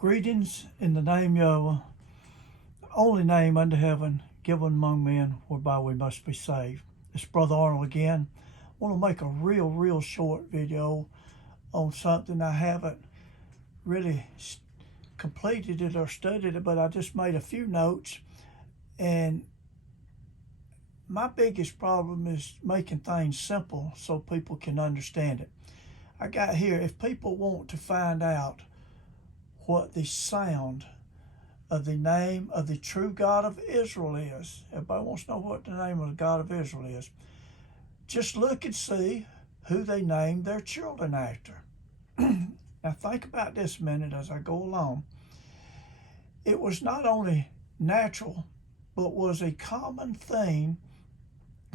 Greetings in the name Yahweh, the only name under heaven given among men whereby we must be saved. It's Brother Arnold again. I want to make a real short video on something I haven't really completed it or studied it, but I just made a few notes. And my biggest problem is making things simple so people can understand it. I got here, if people want to find out what the sound of the name of the true God of Israel is. Everybody wants to know what the name of the God of Israel is. Just look and see who they named their children after. Now think about this a minute as I go along. It was not only natural, but was a common thing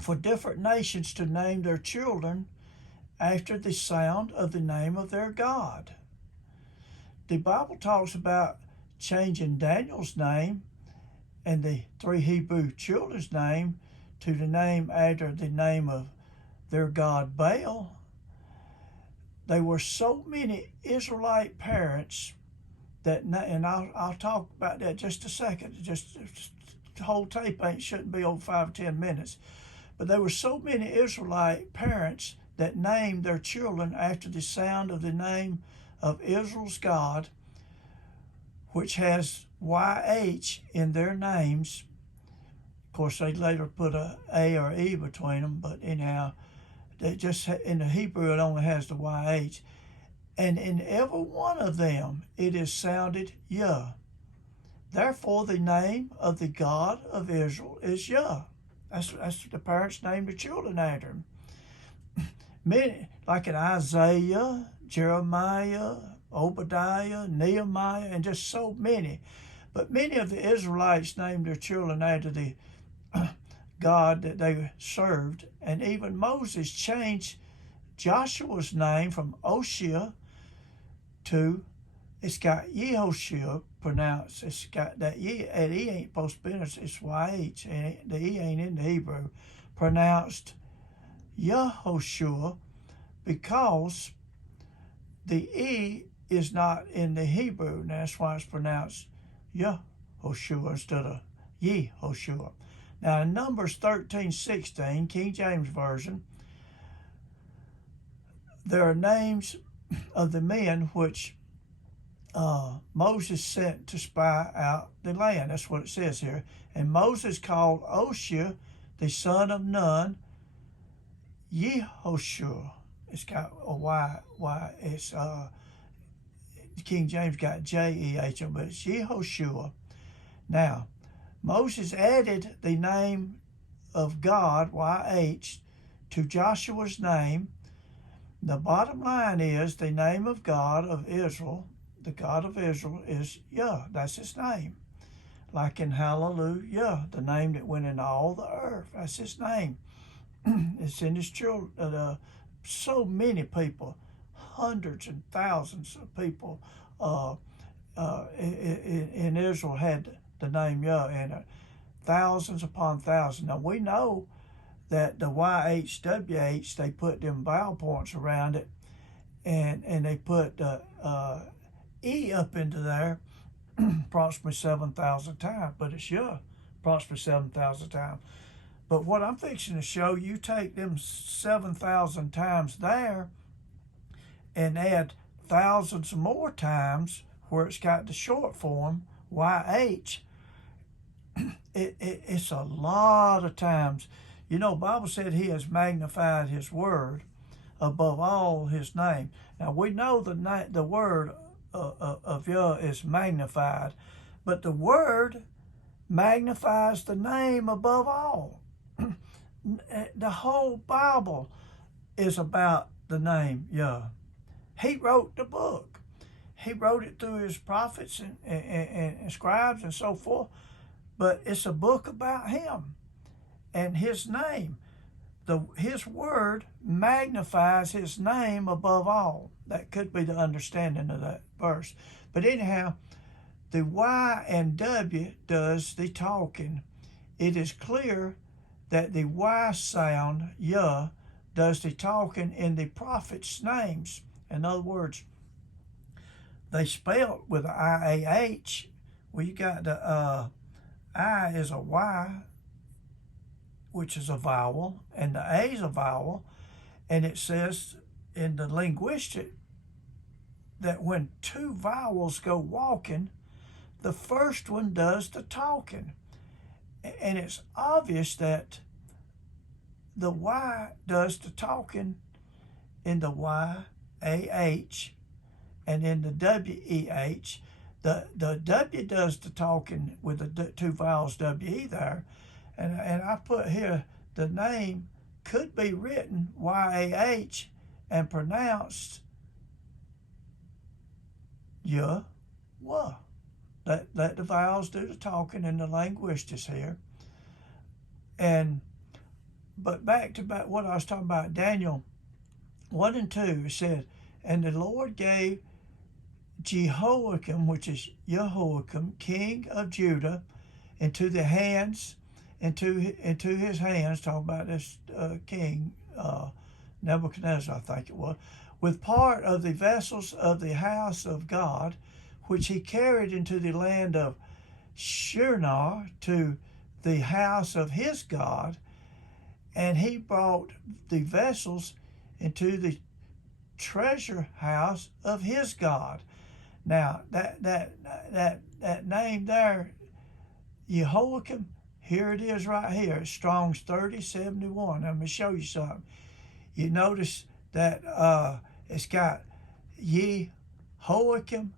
for different nations to name their children after the sound of the name of their God. The Bible talks about changing Daniel's name and the three Hebrew children's name to the name after the name of their god Baal. There were so many Israelite parents that, and I'll talk about that just a second. Just the whole tape shouldn't be over 5 or 10 minutes. But there were so many Israelite parents that named their children after the sound of the name of Israel's God, which has YH in their names. Of course, they later put a or E between them, but anyhow, they just in the Hebrew it only has the YH. And in every one of them, it is sounded Yah. Therefore, the name of the God of Israel is Yah. That's the parents named their children after him. Many, like in Isaiah, Jeremiah, Obadiah, Nehemiah, and just so many. But many of the Israelites named their children after the God that they served. And even Moses changed Joshua's name from Oshia to, it's got Yehoshua pronounced. It's got that E, and E ain't supposed to be, it's YH, and the E ain't in the Hebrew. Pronounced Yehoshua because the E is not in the Hebrew, and that's why it's pronounced Yehoshua instead of Yehoshua. Now in Numbers 13:16, King James Version, there are names of the men which Moses sent to spy out the land. That's what it says here. And Moses called Oshia, the son of Nun, Yehoshua. It's got a Y. It's King James got Jeh, but it's Yehoshua. Now, Moses added the name of God, YH, to Joshua's name. The bottom line is the name of God of Israel, the God of Israel is Yah. That's his name. Like in Hallelujah, the name that went in all the earth. That's his name. It's in his children. So many people, hundreds and thousands of people in Israel had the name Yah in it. Thousands upon thousands. Now we know that the YHWH, they put them vowel points around it, and they put E up into there approximately 7,000 times, but it's Yah approximately 7,000 times. But what I'm fixing to show you, take them 7,000 times there and add thousands more times where it's got the short form, YH. It's a lot of times. You know, the Bible said he has magnified his word above all his name. Now, we know the word of Yah is magnified, but the word magnifies the name above all. The whole Bible is about the name Yah. He wrote the book. He wrote it through his prophets and scribes and so forth, but it's a book about him and his name. His word magnifies his name above all. That could be the understanding of that verse. But anyhow, the Y and W does the talking. It is clear that the Y sound, Yah, does the talking in the prophets' names. In other words, they spelled with an I-A-H. Well, you got the I is a Y, which is a vowel, and the A is a vowel. And it says in the linguistic that when two vowels go walking, the first one does the talking. And it's obvious that the Y does the talking in the Y-A-H, and in the W-E-H. The W does the talking with the two vowels W-E there. And I put here the name could be written Y-A-H and pronounced Yah-wah. Let the vowels do the talking in the linguistics here. But back to what I was talking about, Daniel 1 and 2, it said, and the Lord gave Jehoiakim, which is Jehoiakim, king of Judah, into his hands, talking about this king, Nebuchadnezzar, I think it was, with part of the vessels of the house of God, which he carried into the land of Shinar, to the house of his God, and he brought the vessels into the treasure house of his God. Now that name there, Jehoiakim, here it is right here. It's Strong's 3071. Let me show you something. You notice that it's got Jehoiakim,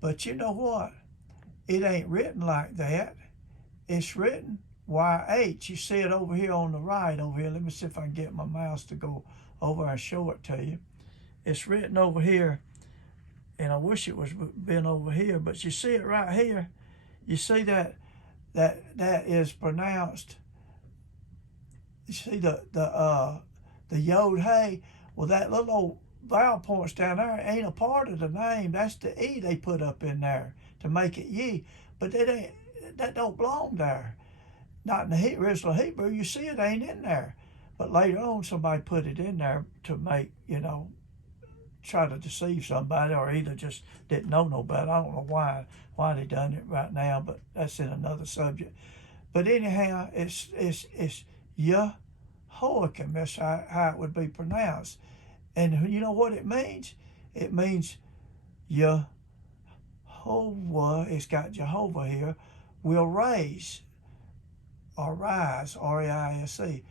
but you know what? It ain't written like that. It's written YH. You see it over here on the right over here. Let me see if I can get my mouse to go over and show it to you. It's written over here, and I wish it was been over here, but you see it right here. You see that is pronounced. You see the Yod Hey. Well, that little old vowel points down there ain't a part of the name. That's the E they put up in there to make it Ye. But that don't belong there. Not in the original Hebrew. You see it ain't in there. But later on, somebody put it in there to make, try to deceive somebody, or either just didn't know no better. I don't know why they done it right now, but that's in another subject. But anyhow, it's Jehoiakim. That's how it would be pronounced. And you know what it means? It means Jehovah. It's got Jehovah here. Will raise or rise, R-A-I-S-E.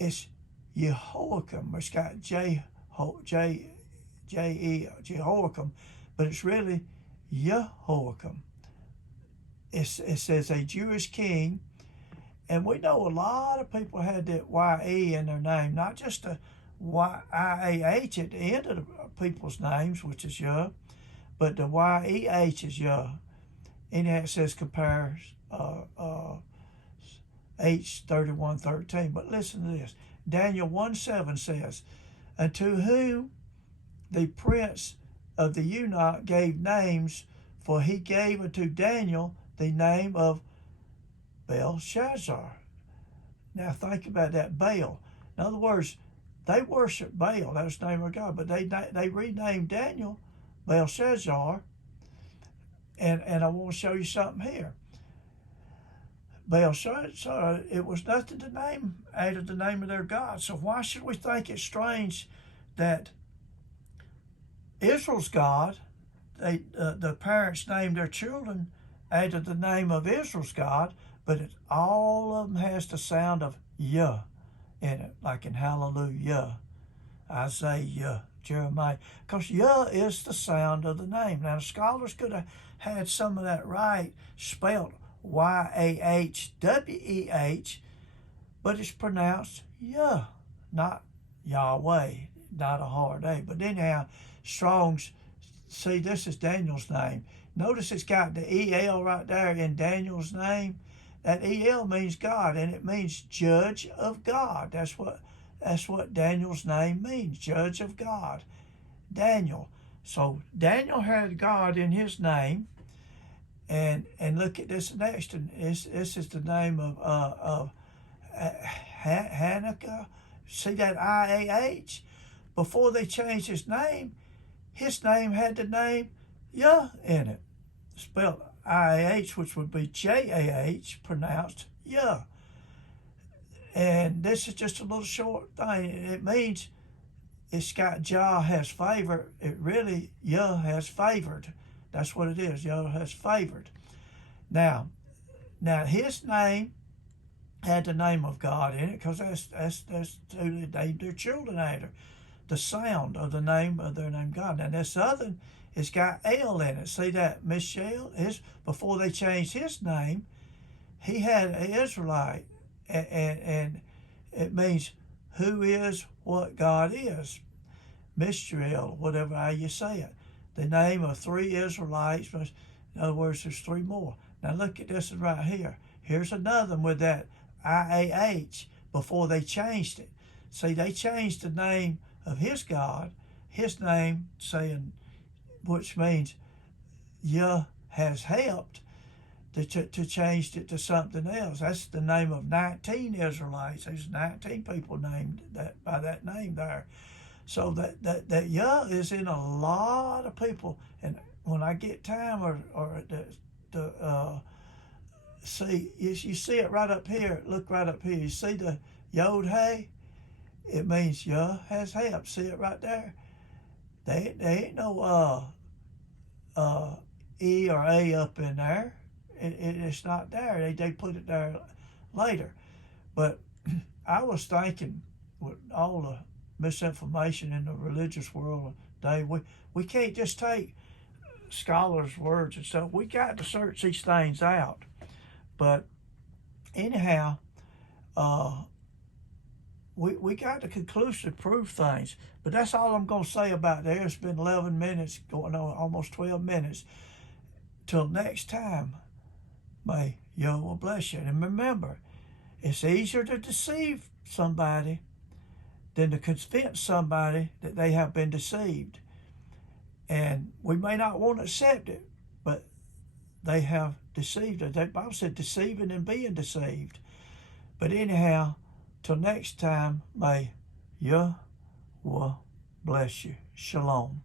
It's Jehoiakim. It's got Jehoiakim, but it's really Jehoiakim. It says a Jewish king, and we know a lot of people had that Y-E in their name, not just the Y-I-A-H at the end of the people's names, which is Yah, but the Y-E-H is Yah. And it says compares H 31:13. But listen to this. Daniel 1:7 says, unto whom the prince of the eunuch gave names, for he gave unto Daniel the name of Belshazzar. Now think about that, Baal. In other words, they worship Baal, that's the name of God, but they renamed Daniel Belshazzar. And I want to show you something here. Belshazzar, it was nothing to name out of the name of their God. So why should we think it's strange that Israel's God, the parents named their children out of the name of Israel's God, but all of them has the sound of Yah in it, like in Hallelujah, Isaiah, Jeremiah, because Yah is the sound of the name. Now, the scholars could have had some of that right, spelled Y-A-H-W-E-H, but it's pronounced Yah, not Yahweh, not a hard A. But anyhow, Strong's, see, this is Daniel's name. Notice it's got the E-L right there in Daniel's name. That E-L means God, and it means judge of God. That's what Daniel's name means, judge of God. Daniel. So Daniel had God in his name, and look at this next one. This is the name of Hanukkah. See that I-A-H? Before they changed his name had the name Yah in it, spelled I-A-H, which would be J-A-H, pronounced Yah. And this is just a little short thing. It means it's got Jah has favor. It really, Yah has favored. That's what it is. Yah has favored. Now his name had the name of God in it, because that's who they named their children after. The sound of the name of their name God. Now this other, it's got L in it. See that? Michelle, before they changed his name, he had an Israelite, and it means who is what God is. Mishrael, whatever how you say it. The name of 3 Israelites, in other words, there's 3 more. Now look at this right here. Here's another one with that I-A-H before they changed it. See, they changed the name of his God, his name saying, which means Yah has helped, to change it to something else. That's the name of 19 Israelites. There's 19 people named that by that name there. So that Yah is in a lot of people. And when I get time or see, you see it right up here. Look right up here. You see the Yod Hey? It means Yah has help. See it right there? There ain't no E or A up in there. It's not there. They put it there later. But I was thinking, with all the misinformation in the religious world today, we can't just take scholars' words and stuff. We got to search these things out. But anyhow, we got to conclusively prove things. But that's all I'm going to say about that. It's been 11 minutes, going on almost 12 minutes. Till next time, may Yah will bless you. And remember, it's easier to deceive somebody than to convince somebody that they have been deceived. And we may not want to accept it, but they have deceived us. The Bible said deceiving and being deceived. But anyhow, till next time, may Yah will bless you. Shalom.